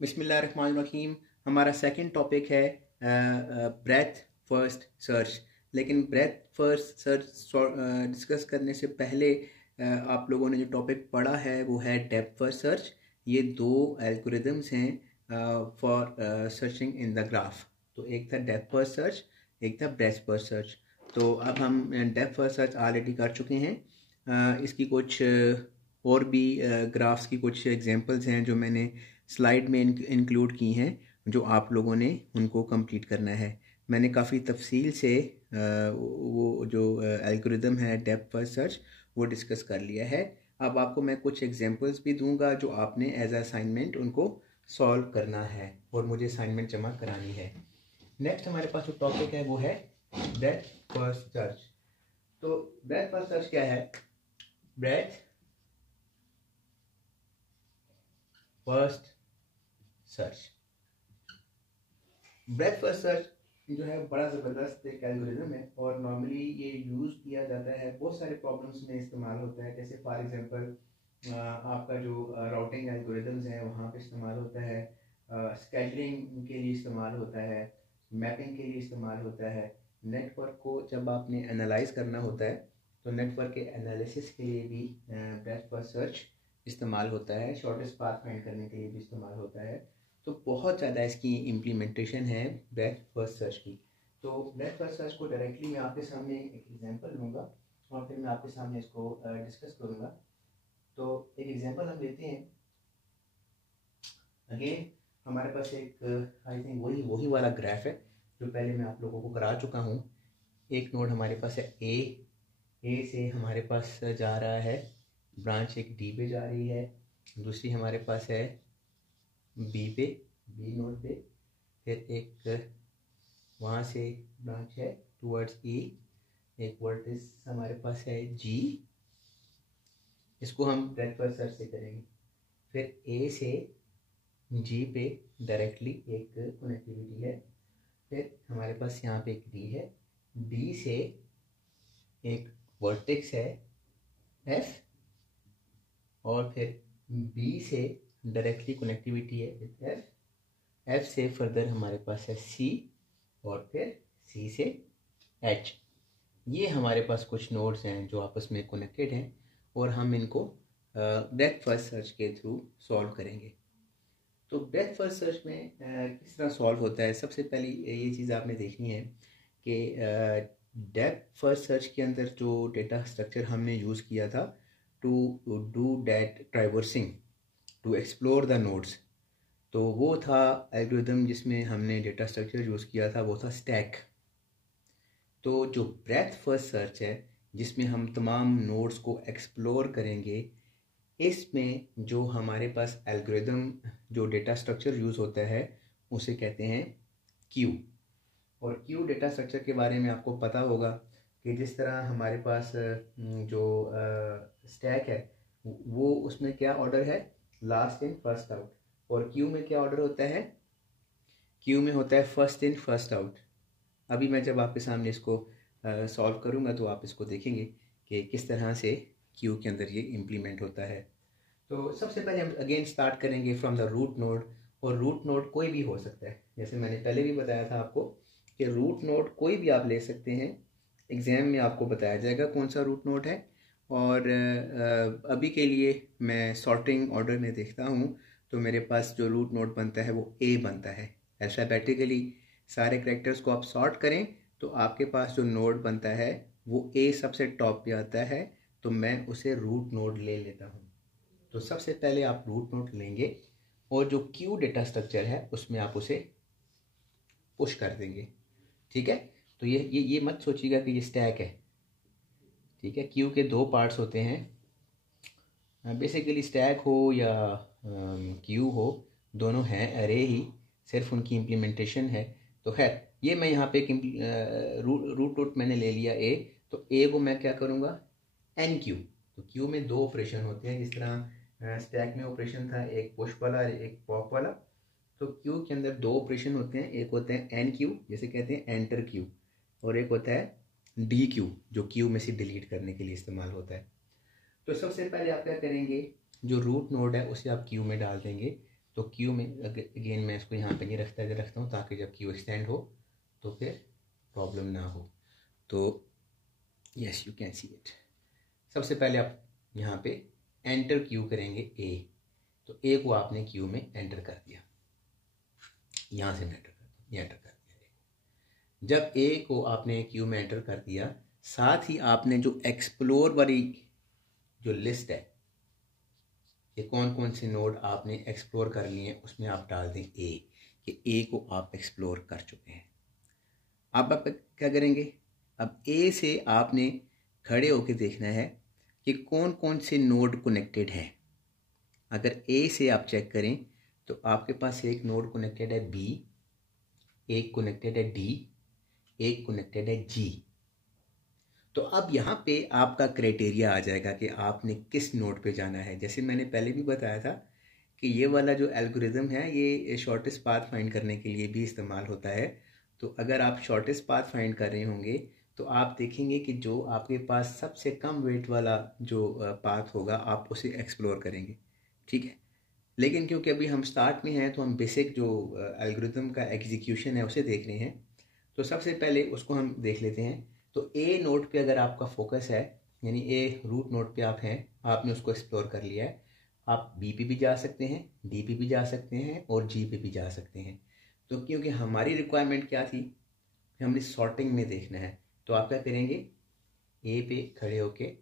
बिस्मिल्लाहिर्रहमानिर्रहीम। हमारा second topic है ब्रेथ फर्स्ट सर्च। लेकिन ब्रेथ फर्स्ट सर्च डिस्कस करने से पहले आप लोगों ने जो टॉपिक पढ़ा है वो है डेप्थ फर्स्ट सर्च। ये दो एल्गोरिदम्स हैं for searching in the graph. तो एक था डेप्थ फर्स्ट सर्च, एक था ब्रेथ फर्स्ट सर्च। तो अब हम डेप्थ फर्स्ट सर्च ऑलरेडी कर चुके हैं। इसकी कुछ और भी ग्राफ्स की कुछ एग्जांपल्स हैं जो मैंने स्लाइड में इंक्लूड की हैं, जो आप लोगों ने उनको कंप्लीट करना है। मैंने काफ़ी तफसील से वो जो एल्गोरिदम है डेप्थ फर्स्ट सर्च वो डिस्कस कर लिया है। अब आपको मैं कुछ एग्जांपल्स भी दूंगा जो आपने एज असाइनमेंट उनको सॉल्व करना है और मुझे असाइनमेंट जमा करानी है। नेक्स्ट हमारे पास जो टॉपिक है वो है ब्रेथ फर्स्ट सर्च। तो ब्रेथ फर्स्ट सर्च क्या है? Breath first search, breath first search जो है बड़ा ज़बरदस्त एक एल्गोरिदम है और नॉर्मली ये यूज़ किया जाता है, बहुत सारे प्रॉब्लम्स में इस्तेमाल होता है। जैसे फॉर एग्जांपल आपका जो राउटिंग एल्गोरिदम्स हैं वहाँ पे इस्तेमाल होता है, स्केड्यूलिंग के लिए इस्तेमाल होता है, मैपिंग के लिए इस्तेमाल होता है। नेटवर्क को जब आपने एनालाइज करना होता है तो नेटवर्क के एनालिसिस के लिए भी ब्रेथ फर्स्ट सर्च इस्तेमाल होता है। शॉर्टेस्ट पाथ फाइंड करने के लिए भी इस्तेमाल होता है। तो बहुत ज़्यादा इसकी इम्प्लीमेंटेशन है ब्रेथ फर्स्ट सर्च की। तो ब्रेथ फर्स्ट सर्च को डायरेक्टली मैं आपके सामने एक एग्जांपल लूँगा और फिर मैं आपके सामने इसको डिस्कस करूँगा। तो एक एग्जांपल हम लेते हैं। अगेन हमारे पास एक आई थिंक वही वाला ग्राफ है जो पहले मैं आप लोगों को करा चुका हूँ। एक नोड हमारे पास है ए से हमारे पास जा रहा है ब्रांच, एक डी पे जा रही है, दूसरी हमारे पास है बी नोड पे, फिर एक वहाँ से ब्रांच है टूवर्ड्स ई, एक वर्टिस हमारे पास है जी। इसको हम ब्रेथ फर्स्ट सर्च से करेंगे। फिर ए से जी पे डायरेक्टली एक कनेक्टिविटी है। फिर हमारे पास यहाँ पे एक डी है, डी से एक वर्टेक्स है एफ, और फिर बी से डायरेक्टली कनेक्टिविटी है विद एफ, एफ से फर्दर हमारे पास है सी, और फिर सी से एच। ये हमारे पास कुछ नोड्स हैं जो आपस में कनेक्टेड हैं और हम इनको ब्रेथ फर्स्ट सर्च के थ्रू सॉल्व करेंगे। तो ब्रेथ फर्स्ट सर्च में किस तरह सॉल्व होता है, सबसे पहली ये चीज़ आपने देखनी है कि डेप्थ फर्स्ट सर्च के अंदर जो डेटा स्ट्रक्चर हमने यूज़ किया था to do that traversing to explore the nodes, तो वो था एल्गोरिदम जिसमें हमने डेटा स्ट्रक्चर यूज़ किया था, वो था स्टैक। तो जो ब्रेथ फर्स्ट सर्च है जिसमें हम तमाम नोड्स को एक्सप्लोर करेंगे, इसमें जो हमारे पास एल्गोरिदम जो डेटा स्ट्रक्चर यूज़ होता है उसे कहते हैं क्यू। और क्यू डेटा स्ट्रक्चर के बारे में आपको पता होगा कि जिस तरह हमारे पास जो स्टैक है वो उसमें क्या ऑर्डर है, लास्ट इन फर्स्ट आउट, और क्यू में क्या ऑर्डर होता है, क्यू में होता है फर्स्ट इन फर्स्ट आउट। अभी मैं जब आपके सामने इसको सॉल्व करूँगा तो आप इसको देखेंगे कि किस तरह से क्यू के अंदर ये इम्प्लीमेंट होता है। तो सबसे पहले हम अगेन स्टार्ट करेंगे फ्रॉम द रूट नोड, और रूट नोड कोई भी हो सकता है। जैसे मैंने पहले भी बताया था आपको कि रूट नोड कोई भी आप ले सकते हैं, एग्ज़ाम में आपको बताया जाएगा कौन सा रूट नोड है। और अभी के लिए मैं सॉर्टिंग ऑर्डर में देखता हूँ तो मेरे पास जो रूट नोड बनता है वो ए बनता है। अल्फ़ाबेटिकली सारे कैरेक्टर्स को आप सॉर्ट करें तो आपके पास जो नोड बनता है वो ए सबसे टॉप पे आता है, तो मैं उसे रूट नोड ले लेता हूँ। तो सबसे पहले आप रूट नोड लेंगे और जो क्यू डेटा स्ट्रक्चर है उसमें आप उसे पुश कर देंगे। ठीक है, तो ये मत सोचिएगा कि ये स्टैक है। ठीक है, क्यू के दो पार्ट्स होते हैं बेसिकली, स्टैक हो या क्यू हो, दोनों हैं अरे ही, सिर्फ उनकी इम्प्लीमेंटेशन है। तो खैर ये मैं यहाँ पे एक रूट नोड मैंने ले लिया ए, तो ए को मैं क्या करूँगा, एन क्यू। तो क्यू में दो ऑपरेशन होते हैं, जिस तरह स्टैक में ऑपरेशन था एक पुश वाला और एक पॉप वाला, तो क्यू के अंदर दो ऑपरेशन होते हैं। एक होते हैं एन क्यू, जैसे कहते हैं एंटर क्यू, और एक होता है डी क्यू जो क्यू में से डिलीट करने के लिए इस्तेमाल होता है। तो सबसे पहले आप क्या करेंगे, जो रूट नोड है उसे आप क्यू में डाल देंगे। तो क्यू में अगेन मैं इसको यहाँ पे नहीं रखता हूँ ताकि जब क्यू एक्सटेंड हो तो फिर प्रॉब्लम ना हो। तो yes you can see it. सबसे पहले आप यहाँ पे एंटर क्यू करेंगे ए, तो ए को आपने क्यू में एंटर कर दिया, यहाँ से एंटर कर दिया। जब ए को आपने क्यू में एंटर कर दिया, साथ ही आपने जो एक्सप्लोर वाली जो लिस्ट है, ये कौन कौन से नोड आपने एक्सप्लोर कर लिए हैं, उसमें आप डाल दें ए, कि ए को आप एक्सप्लोर कर चुके हैं। अब आप क्या करेंगे, अब ए से आपने खड़े होकर देखना है कि कौन कौन से नोड कनेक्टेड है। अगर ए से आप चेक करें तो आपके पास एक नोड कनेक्टेड है बी, एक कनेक्टेड है डी, एक कनेक्टेड है जी। तो अब यहाँ पे आपका क्राइटेरिया आ जाएगा कि आपने किस नोड पे जाना है। जैसे मैंने पहले भी बताया था कि ये वाला जो एल्गोरिदम है ये शॉर्टेस्ट पाथ फाइंड करने के लिए भी इस्तेमाल होता है। तो अगर आप शॉर्टेस्ट पाथ फाइंड कर रहे होंगे तो आप देखेंगे कि जो आपके पास सबसे कम वेट वाला जो पाथ होगा आप उसे एक्सप्लोर करेंगे, ठीक है। लेकिन क्योंकि अभी हम स्टार्ट में हैं तो हम बेसिक जो एल्गोरिदम का एग्जीक्यूशन है उसे देख रहे हैं। तो सबसे पहले उसको हम देख लेते हैं। तो ए नोड पे अगर आपका फोकस है, यानी ए रूट नोड पे आप हैं, आपने उसको एक्सप्लोर कर लिया है, आप बी पे भी जा सकते हैं, डी पे भी जा सकते हैं और जी पे भी जा सकते हैं। तो क्योंकि हमारी रिक्वायरमेंट क्या थी, हमने सॉर्टिंग में देखना है, तो आप क्या करेंगे, ए पे खड़े होके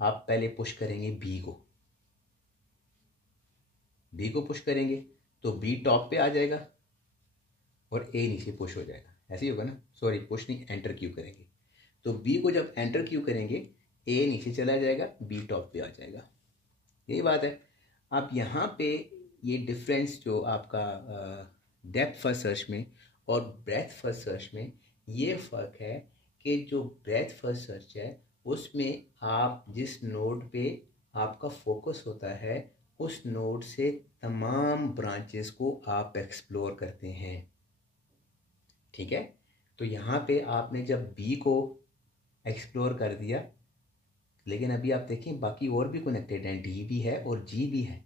आप पहले पुश करेंगे बी को पुश करेंगे तो बी टॉप पे आ जाएगा और ए नीचे पुश हो जाएगा। ऐसे ही होगा ना, सॉरी पुश नहीं, एंटर क्यू करेंगे। तो बी को जब एंटर क्यू करेंगे ए नीचे चला जाएगा, बी टॉप पे आ जाएगा। यही बात है। अब यहाँ पे ये डिफरेंस जो आपका डेप्थ फर्स्ट सर्च में और ब्रेथ फर्स्ट सर्च में ये फ़र्क है कि जो ब्रेथ फर्स्ट सर्च है उसमें आप जिस नोड पे आपका फोकस होता है उस नोड से तमाम ब्रांचेस को आप एक्सप्लोर करते हैं, ठीक है। तो यहाँ पे आपने जब बी को एक्सप्लोर कर दिया, लेकिन अभी आप देखें बाकी और भी कनेक्टेड हैं, डी भी है और जी भी है।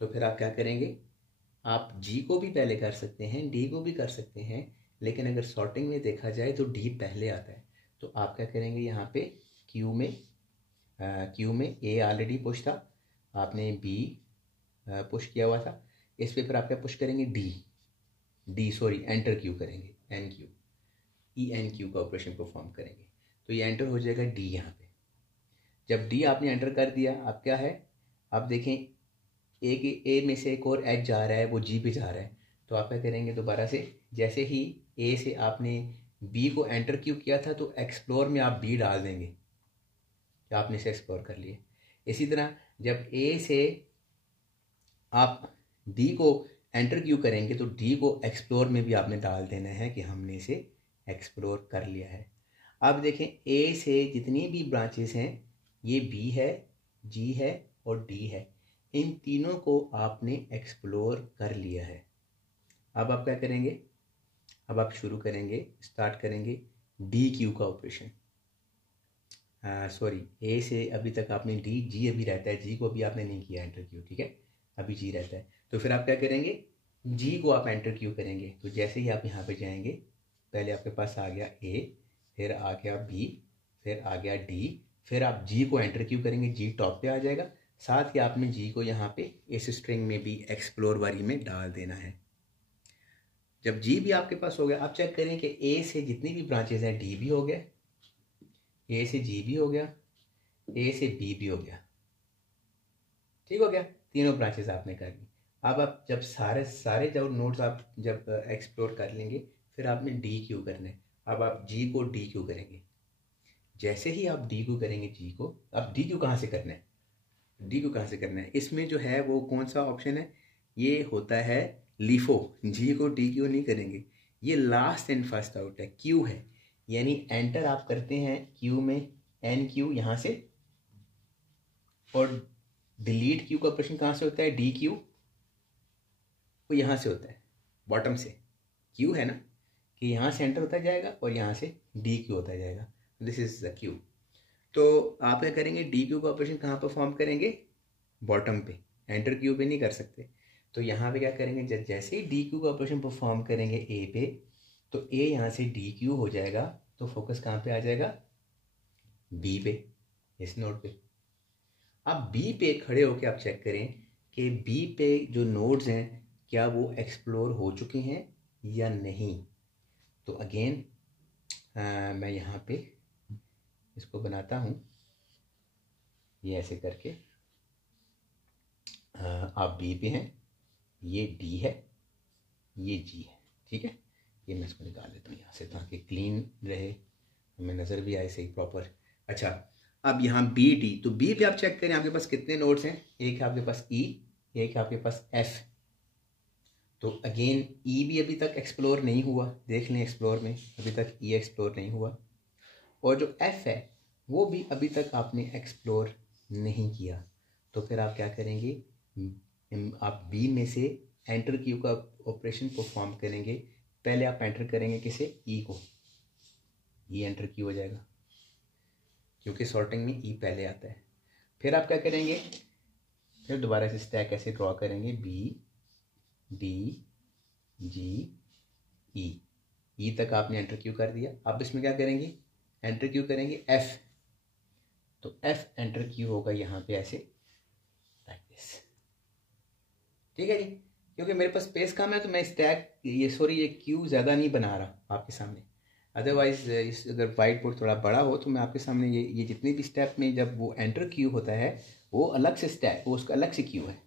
तो फिर आप क्या करेंगे, आप जी को भी पहले कर सकते हैं, डी को भी कर सकते हैं, लेकिन अगर सॉर्टिंग में देखा जाए तो डी पहले आता है। तो आप क्या करेंगे, यहाँ पे क्यू में ए ऑलरेडी पुश था, आपने बी पुश किया हुआ था, इस पे फिर आप क्या पुश करेंगे, एंटर क्यू करेंगे, एन क्यू का ऑपरेशन परफॉर्म करेंगे। तो ये एंटर हो जाएगा डी यहाँ पे। जब डी आपने एंटर कर दिया, अब क्या है, आप देखें ए में से एक और एज जा रहा है, वो जी पे जा रहा है। तो आप क्या करेंगे, दोबारा से जैसे ही ए से आपने बी को एंटर क्यू किया था तो एक्सप्लोर में आप बी डाल देंगे कि आपने इसे एक्सप्लोर कर लिया। इसी तरह जब ए से आप डी को एंटर क्यू करेंगे तो डी को एक्सप्लोर में भी आपने डाल देना है कि हमने इसे एक्सप्लोर कर लिया है। अब देखें ए से जितनी भी ब्रांचेस हैं, ये बी है, जी है और डी है, इन तीनों को आपने एक्सप्लोर कर लिया है। अब आप क्या करेंगे, अब आप स्टार्ट करेंगे डी क्यू का ऑपरेशन। सॉरी, ए से अभी तक आपने जी अभी रहता है, जी को अभी आपने नहीं किया एंटर क्यू, ठीक है, अभी जी रहता है। तो फिर आप क्या करेंगे, जी को आप एंटर क्यू करेंगे। तो जैसे ही आप यहाँ पे जाएंगे, पहले आपके पास आ गया ए, फिर आ गया बी, फिर आ गया डी, फिर आप जी को एंटर क्यू करेंगे, जी टॉप पे आ जाएगा। साथ ही आपने जी को यहाँ पे इस स्ट्रिंग में भी एक्सप्लोर वाली में डाल देना है। जब जी भी आपके पास हो गया, आप चेक करें कि ए से जितनी भी ब्रांचेस हैं, डी भी हो गया, ए से जी भी हो गया, ए से बी भी हो गया, ठीक हो गया, तीनों ब्रांचेस आपने कर ली। अब आप जब सारे जब नोड्स आप जब एक्सप्लोर कर लेंगे, फिर आपने डी क्यू करना है। अब आप जी को डी क्यू करेंगे। जैसे ही आप डी क्यू करेंगे जी को, अब डी क्यू कहाँ से करना है, इसमें जो है वो कौन सा ऑप्शन है, ये होता है लीफो। जी को डी क्यू नहीं करेंगे, ये लास्ट एंड फर्स्ट आउट है, क्यू है, यानी एंटर आप करते हैं क्यू में एन क्यू यहाँ से, और डिलीट क्यू का ऑपरेशन कहाँ से होता है, डी क्यू, वो यहाँ से होता है बॉटम से, क्यू है ना, कि यहाँ से एंटर होता जाएगा और यहाँ से डी क्यू होता जाएगा, दिस इज द क्यू। तो आप क्या करेंगे, डी क्यू का ऑपरेशन कहाँ परफॉर्म करेंगे, बॉटम पे, एंटर क्यू पे नहीं कर सकते। तो यहाँ पे क्या करेंगे, जैसे ही डी क्यू का ऑपरेशन परफॉर्म करेंगे ए पे, तो ए यहाँ से डी क्यू हो जाएगा, तो फोकस कहाँ पे आ जाएगा, बी पे, इस नोड पे। अब बी पे खड़े होके आप चेक करें कि बी पे जो नोड्स हैं क्या वो एक्सप्लोर हो चुके हैं या नहीं। तो अगेन मैं यहाँ पे इसको बनाता हूँ, ये ऐसे करके आप बी पे हैं, ये डी है, ये जी है, ठीक है। ये मैं इसको निकाल देता हूँ यहाँ से ताकि क्लीन रहे, हमें नज़र भी आए सही प्रॉपर। अच्छा, अब यहाँ बी डी, तो बी पे आप चेक करें आपके पास कितने नोड्स हैं, एक है आपके पास ई, एक है आपके पास एफ। तो अगेन ई भी अभी तक एक्सप्लोर नहीं हुआ, देख लें एक्सप्लोर में अभी तक ई एक्सप्लोर नहीं हुआ, और जो एफ है वो भी अभी तक आपने एक्सप्लोर नहीं किया। तो फिर आप क्या करेंगे, आप बी में से एंटर क्यू का ऑपरेशन परफॉर्म करेंगे। पहले आप एंटर करेंगे किसे, ई को, ई एंटर क्यू हो जाएगा क्योंकि सॉर्टिंग में ई पहले आता है। फिर आप क्या करेंगे, फिर दोबारा से स्टैक ऐसे ड्रॉ करेंगे, बी डी जी ई, ई तक आपने एंटर क्यू कर दिया। अब इसमें क्या करेंगे, एंटर क्यू करेंगे एफ, तो एफ एंटर क्यू होगा यहाँ पे ऐसे लाइक दिस, ठीक है जी। क्योंकि मेरे पास स्पेस कम है तो मैं स्टैक ये क्यू ज़्यादा नहीं बना रहा आपके सामने, अदरवाइज अगर वाइट बोर्ड थोड़ा बड़ा हो तो मैं आपके सामने ये जितने भी स्टेप में जब वो एंटर क्यू होता है वो अलग से स्टैक, वो उसका अलग से क्यू है।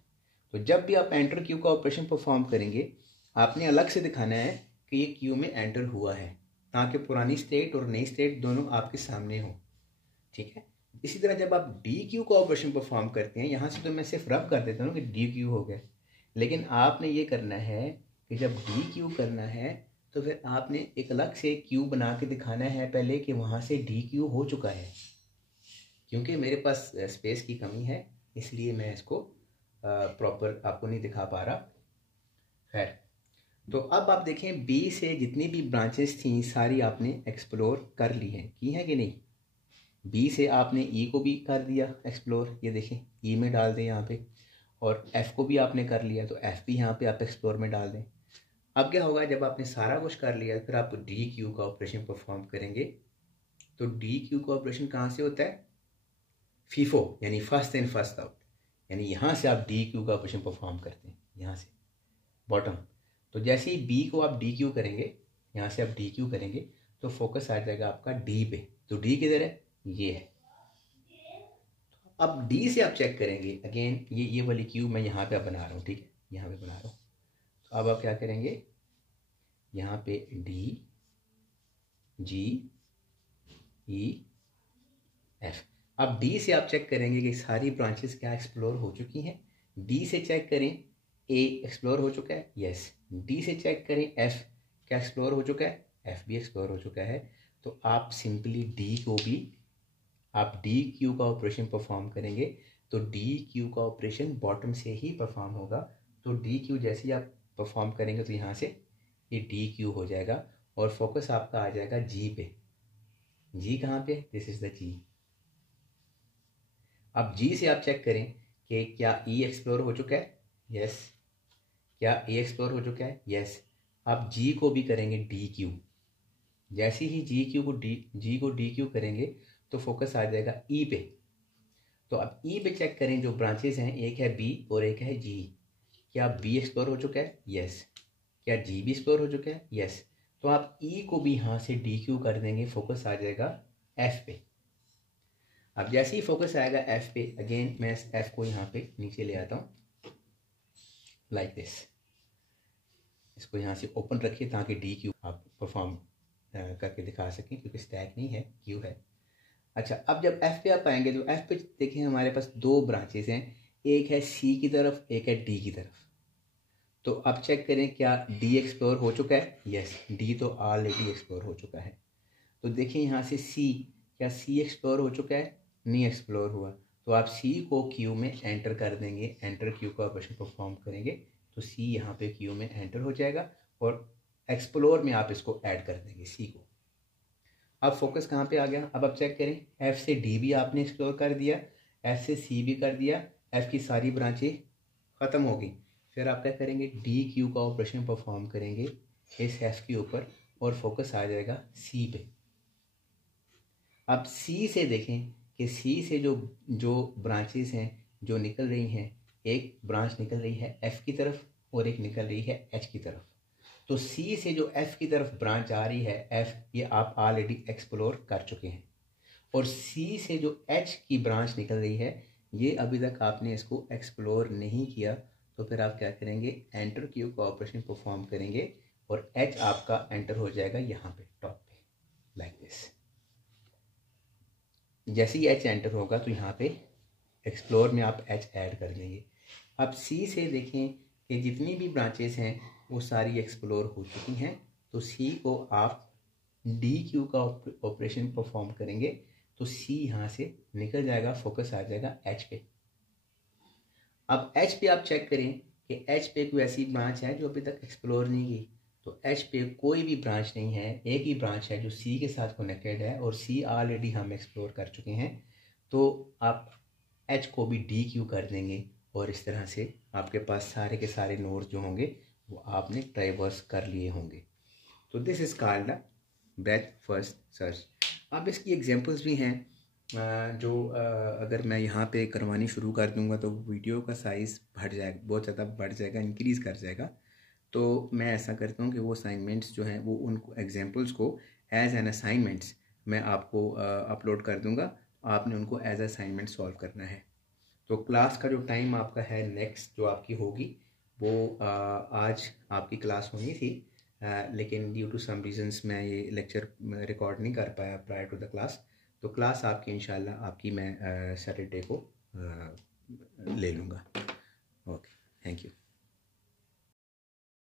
तो जब भी आप एंटर क्यू का ऑपरेशन परफॉर्म करेंगे आपने अलग से दिखाना है कि ये क्यू में एंटर हुआ है, ताकि पुरानी स्टेट और नई स्टेट दोनों आपके सामने हो, ठीक है। इसी तरह जब आप डी क्यू का ऑपरेशन परफॉर्म करते हैं, यहाँ से तो मैं सिर्फ रब कर देता हूँ कि डी क्यू हो गया, लेकिन आपने ये करना है कि जब डी क्यू करना है तो फिर आपने एक अलग से क्यू बना के दिखाना है पहले कि वहाँ से डी क्यू हो चुका है। क्योंकि मेरे पास स्पेस की कमी है इसलिए मैं इसको प्रॉपर आपको नहीं दिखा पा रहा। खैर, तो अब आप देखें बी से जितनी भी ब्रांचेस थी सारी आपने एक्सप्लोर कर ली हैं, की हैं कि नहीं। बी से आपने ई को भी कर दिया एक्सप्लोर, ये देखें ई में डाल दें यहाँ पे, और एफ़ को भी आपने कर लिया तो एफ़ भी यहाँ पे आप एक्सप्लोर में डाल दें। अब क्या होगा, जब आपने सारा कुछ कर लिया फिर आप डी क्यू का ऑपरेशन परफॉर्म करेंगे। तो डी क्यू का ऑपरेशन कहाँ से होता है, फीफो, यानी फर्स्ट इन फर्स्ट आउट, यानी यहाँ से आप डी क्यू का ऑपरेशन परफॉर्म करते हैं, यहाँ से बॉटम। तो जैसे ही बी को आप डी क्यू करेंगे, यहाँ से आप डी क्यू करेंगे तो फोकस आ जाएगा आपका डी पे। तो डी किधर है, ये है। अब डी से आप चेक करेंगे, अगेन ये वाली क्यू मैं यहाँ पे आप बना रहा हूँ, ठीक है, यहाँ पे बना रहा हूँ। तो अब आप क्या करेंगे, यहाँ पे डी जी ई एफ। अब डी से आप चेक करेंगे कि सारी ब्रांचेस क्या एक्सप्लोर हो चुकी हैं। डी से चेक करें ए एक्सप्लोर हो चुका है, यस। डी से चेक करें एफ क्या एक्सप्लोर हो चुका है, एफ भी एक्सप्लोर हो चुका है। तो आप सिंपली डी को भी आप डी क्यू का ऑपरेशन परफॉर्म करेंगे तो डी क्यू का ऑपरेशन बॉटम से ही परफॉर्म होगा। तो डी क्यू जैसे ही आप परफॉर्म करेंगे तो यहाँ से ये डी क्यू हो जाएगा और फोकस आपका आ जाएगा जी पे। जी कहाँ पे, दिस इज द जी। अब जी से आप चेक करें कि क्या ई एक्सप्लोर हो चुका है, यस। क्या ए एक्सप्लोर हो चुका है, यस। आप जी को भी करेंगे डी क्यू, जैसे ही जी को डी क्यू करेंगे तो फोकस आ जाएगा ई पे। तो अब ई पे चेक करें, जो ब्रांचेस हैं एक है बी और एक है जी। क्या बी एक्सप्लोर हो चुका है, यस। क्या जी भी एक्सप्लोर हो चुका है, यस। तो आप ई को भी यहाँ से डी क्यू कर देंगे, फोकस आ जाएगा एफ पे। अब जैसे ही फोकस आएगा एफ पे, अगेन मैं एफ को यहाँ पे नीचे ले आता हूँ लाइक दिस। इसको यहाँ से ओपन रखिए ताकि डी क्यू आप परफॉर्म करके दिखा सकें, क्योंकि स्टैक नहीं है, क्यू है। अच्छा, अब जब एफ पे आप आएंगे तो एफ पे देखिए हमारे पास दो ब्रांचेस हैं, एक है सी की तरफ, एक है डी की तरफ। तो अब चेक करें क्या डी एक्सप्लोर हो चुका है, यस। डी तो ऑलरेडी एक्सप्लोर हो चुका है। तो देखिए यहाँ से सी, क्या सी एक्सप्लोर हो चुका है, नहीं एक्सप्लोर हुआ। तो आप सी को क्यू में एंटर कर देंगे, एंटर क्यू का ऑपरेशन परफॉर्म करेंगे तो सी यहाँ पे क्यू में एंटर हो जाएगा और एक्सप्लोर में आप इसको ऐड कर देंगे सी को। अब फोकस कहाँ पे आ गया, अब आप चेक करें, एफ से डी भी आपने एक्सप्लोर कर दिया, एफ से सी भी कर दिया, एफ की सारी ब्रांचें ख़त्म हो गई। फिर आप क्या करेंगे, डी क्यू का ऑपरेशन परफॉर्म करेंगे इस एफ के ऊपर और फोकस आ जाएगा सी पे। अब सी से देखें कि सी से जो जो ब्रांचेस हैं जो निकल रही हैं, एक ब्रांच निकल रही है एफ की तरफ और एक निकल रही है एच की तरफ। तो सी से जो एफ की तरफ ब्रांच आ रही है एफ, ये आप ऑलरेडी एक्सप्लोर कर चुके हैं। और सी से जो एच की ब्रांच निकल रही है ये अभी तक आपने इसको एक्सप्लोर नहीं किया। तो फिर आप क्या करेंगे, एंटर क्यू का ऑपरेशन परफॉर्म करेंगे और एच आपका एंटर हो जाएगा यहाँ पे टॉप पे, लाइक दिस। जैसे ही एच एंटर होगा तो यहाँ पे एक्सप्लोर में आप एच ऐड कर देंगे। अब सी से देखें कि जितनी भी ब्रांचेस हैं वो सारी एक्सप्लोर हो चुकी हैं। तो सी को आप डी क्यू का ऑपरेशन परफॉर्म करेंगे तो सी यहाँ से निकल जाएगा, फोकस आ जाएगा एच पे। अब एच पे आप चेक करें कि एच पे कोई ऐसी ब्रांच है जो अभी तक एक्सप्लोर नहीं की। तो एच पे कोई भी ब्रांच नहीं है, एक ही ब्रांच है जो सी के साथ कनेक्टेड है और सी ऑलरेडी हम एक्सप्लोर कर चुके हैं। तो आप एच को भी डी क्यू कर देंगे और इस तरह से आपके पास सारे के सारे नोड्स जो होंगे वो आपने ट्राइवर्स कर लिए होंगे। तो this is called breath first search. अब इसकी एग्जांपल्स भी हैं जो अगर मैं यहाँ पे करवानी शुरू कर दूँगा तो वीडियो का साइज़ बढ़ जाएगा, बहुत ज़्यादा बढ़ जाएगा, इंक्रीज़ कर जाएगा। तो मैं ऐसा करता हूँ कि वो असाइनमेंट्स जो हैं वो उनको एग्जांपल्स को एज एन असाइनमेंट्स मैं आपको अपलोड कर दूँगा, आपने उनको एज असाइनमेंट सॉल्व करना है। तो क्लास का जो टाइम आपका है नेक्स्ट जो आपकी होगी वो आज आपकी क्लास होनी थी, लेकिन ड्यू टू सम रीजंस मैं ये लेक्चर रिकॉर्ड नहीं कर पाया प्रायर टू द क्लास। तो क्लास आपकी इंशाल्लाह आपकी मैं सैटरडे को ले लूँगा। Okay, thank you.